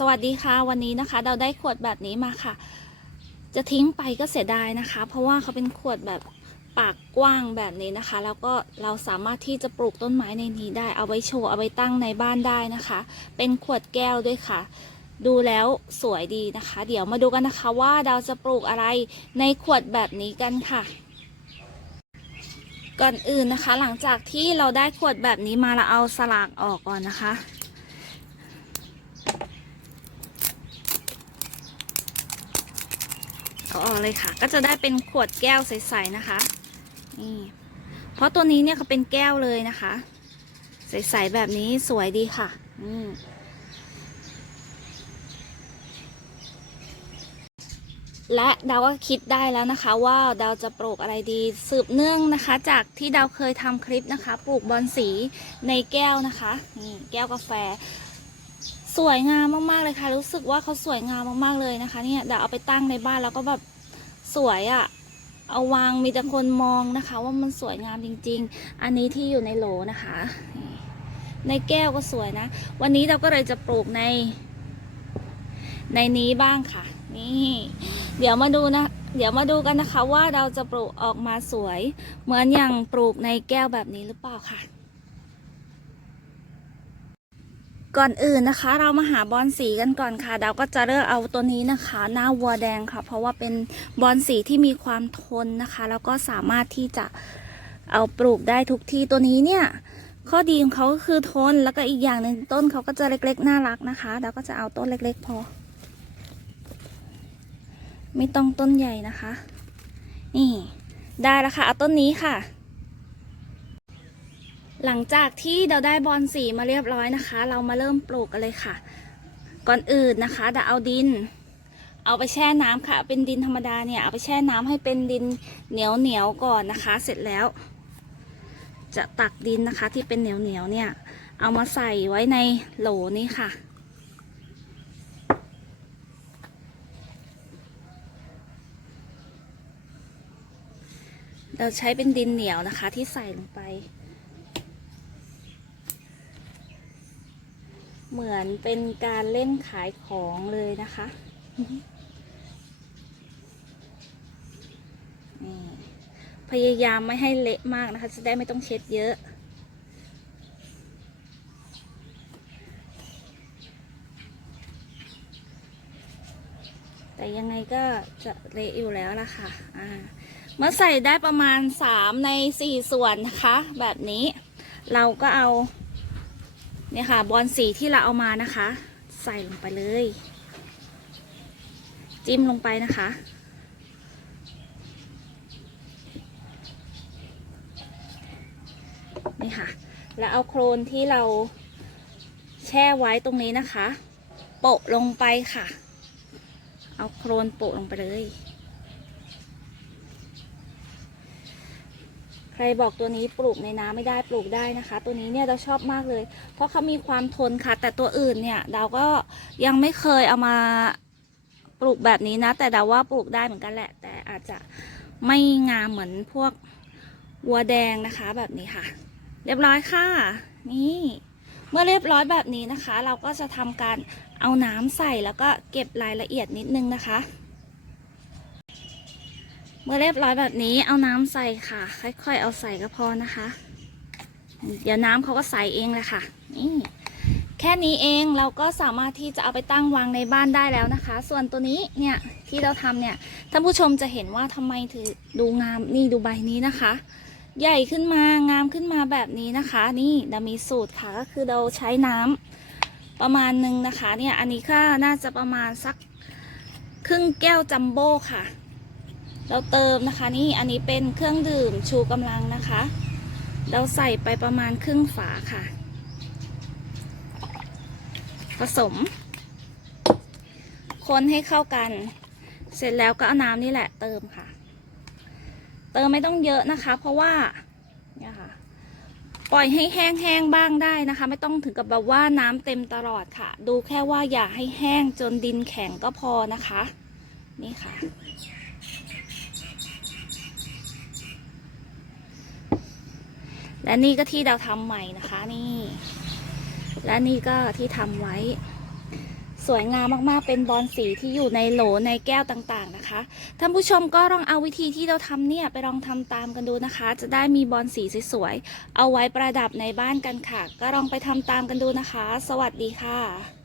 สวัสดีค่ะวันนี้นะคะ เราได้ขวดแบบนี้มาค่ะ จะทิ้งไปก็เสียดายนะคะ เพราะว่าเขาเป็นขวดแบบปากกว้างแบบนี้นะคะ แล้วก็เราสามารถที่จะปลูกต้นไม้ในนี้ได้เอาไว้โชว์เอาไว้ตั้งในบ้านได้นะคะ เป็นขวดแก้วด้วยค่ะ ดูแล้วสวยดีนะคะ เดี๋ยวมาดูกันนะคะว่าเราจะปลูกอะไรในขวดแบบนี้กันค่ะก่อนอื่นนะคะ หลังจากที่เราได้ขวดแบบนี้มาเราเอาสลากออกก่อนนะคะ อาออกเลยค่ะ ก็จะได้เป็นขวดแก้วใสๆนะคะ นี่ เพราะตัวนี้เนี่ยเขาเป็นแก้วเลยนะคะ ใสๆแบบนี้สวยดีค่ะอืมและดาวก็คิดได้แล้วนะคะ ว่าดาวจะปลูกอะไรดีสืบเนื่องนะคะ จากที่ดาวเคยทำคลิปนะคะ ปลูกบอนสีในแก้วนะคะนี่แก้วกาแฟ สวยงามมากๆเลยค่ะ รู้สึกว่าเขาสวยงามมากๆเลยนะคะ เนี่ยเดี๋ยวเอาไปตั้งในบ้านแล้วก็แบบสวยอะ่ะ เอาวางมีแต่คนมองนะคะ ว่ามันสวยงามจริง ๆ อันนี้ที่อยู่ในโหลนะคะ ในแก้วก็สวยนะ วันนี้เราก็เลยจะปลูกใน ในนี้บ้างค่ะ นี่ เดี๋ยวมาดูนะเดี๋ยวมาดูกันนะคะว่าเราจะปลูกออกมาสวย เหมือนอย่างปลูกในแก้วแบบนี้หรือเปล่าค่ะ ก่อนอื่นนะคะ เรามาหาบอลสีกันก่อนค่ะเราก็จะเลือกเอาตัวนี้นะคะ หน้าวัวแดงค่ะ เพราะว่าเป็นบอลสีที่มีความทนนะคะ แล้วก็สามารถที่จะเอาปลูกได้ทุกที่ตัวนี้เนี่ย ข้อดีของเขาก็คือทนแล้วก็อีกอย่างหนึ่งต้นเขาก็จะเล็กๆน่ารักนะคะเราก็จะเอาต้นเล็ก ๆ พอ ไม่ต้องต้นใหญ่นะคะ นี่ ได้แล้วค่ะเอาต้นนี้ค่ะ หลังจากที่เราได้บอลสีมาเรียบร้อยนะคะ เรามาเริ่มปลูกกันเลยค่ะ ก่อนอื่นนะคะเราเอาดิน เอาไปแช่น้ำค่ะ เป็นดินธรรมดาเนี่ยเอาไปแช่น้ำให้เป็นดินเหนียวเหนียวก่อนนะคะ เสร็จแล้ว จะตักดินนะคะที่เป็นเหนียวเหนียวเนี่ย เอามาใส่ไว้ในโหลนี้ค่ะ เราใช้เป็นดินเหนียวนะคะที่ใส่ลงไป เหมือนเป็นการเล่นขายของเลยนะคะ นี่พยายามไม่ให้เละมากนะคะ จะได้ไม่ต้องเช็ดเยอะ แต่ยังไงก็จะเละอยู่แล้วล่ะค่ะ อ่าเมื่อใส่ได้ประมาณสามในสี่ส่วนนะคะ แบบนี้เราก็เอา เนี่ยค่ะ บอลสีที่เราเอามานะคะ ใส่ลงไปเลย จิ้มลงไปนะคะ นี่ค่ะ แล้วเอาโครนที่เราแช่ไว้ตรงนี้นะคะ โปะลงไปค่ะ เอาโครนโปะลงไปเลย ใครบอกตัวนี้ปลูกในน้ำไม่ได้ปลูกได้นะคะ ตัวนี้เนี่ยเราชอบมากเลย เพราะเขามีความทนค่ะ แต่ตัวอื่นเนี่ยเราก็ยังไม่เคยเอามาปลูกแบบนี้นะ แต่เราว่าปลูกได้เหมือนกันแหละ แต่อาจจะไม่งามเหมือนพวกวัวแดงนะคะแบบนี้ค่ะ เรียบร้อยค่ะ นี่ เมื่อเรียบร้อยแบบนี้นะคะ เราก็จะทำการเอาน้ำใส่แล้วก็เก็บรายละเอียดนิดนึงนะคะ เมื่อเรียบร้อยแบบนี้เอาน้ำใส่ค่ะ ค่อยๆ เอาใส่ก็พอนะคะ เดี๋ยวน้ำเขาก็ใส่เองเลยค่ะ นี่แค่นี้เองเราก็สามารถที่จะเอาไปตั้งวางในบ้านได้แล้วนะคะ ส่วนตัวนี้เนี่ยที่เราทำเนี่ยท่านผู้ชมจะเห็นว่าทำไมถือดูงามนี่ดูใบนี้นะคะ ใหญ่ขึ้นมางามขึ้นมาแบบนี้นะคะ นี่เรามีสูตรค่ะก็คือเราใช้น้ำประมาณหนึ่งนะคะเนี่ยอันนี้ก็น่าจะประมาณสักครึ่งแก้วจัมโบ้ค่ะ เราเติมนะคะนี่อันนี้เป็นเครื่องดื่มชูกำลังนะคะ เราใส่ไปประมาณครึ่งฝาค่ะ ผสม คนให้เข้ากัน เสร็จแล้วก็เอาน้ำนี่แหละเติมค่ะ เติมไม่ต้องเยอะนะคะ เพราะว่าเนี่ยค่ะปล่อยให้แห้งๆบ้างได้นะคะ ไม่ต้องถึงกับแบบว่าน้ำเต็มตลอดค่ะ ดูแค่ว่าอย่าให้แห้งจนดินแข็งก็พอนะคะ นี่ค่ะ และนี่ก็ที่เราทำใหม่นะคะนี่ และนี่ก็ที่ทำไว้ สวยงามมากๆเป็นบอลสีที่อยู่ในโหลในแก้วต่างๆนะคะท่านผู้ชมก็ลองเอาวิธีที่เราทำเนี่ยไปลองทำตามกันดูนะคะ จะได้มีบอลสีสวยๆเอาไว้ประดับในบ้านกันค่ะ ก็ลองไปทำตามกันดูนะคะ สวัสดีค่ะ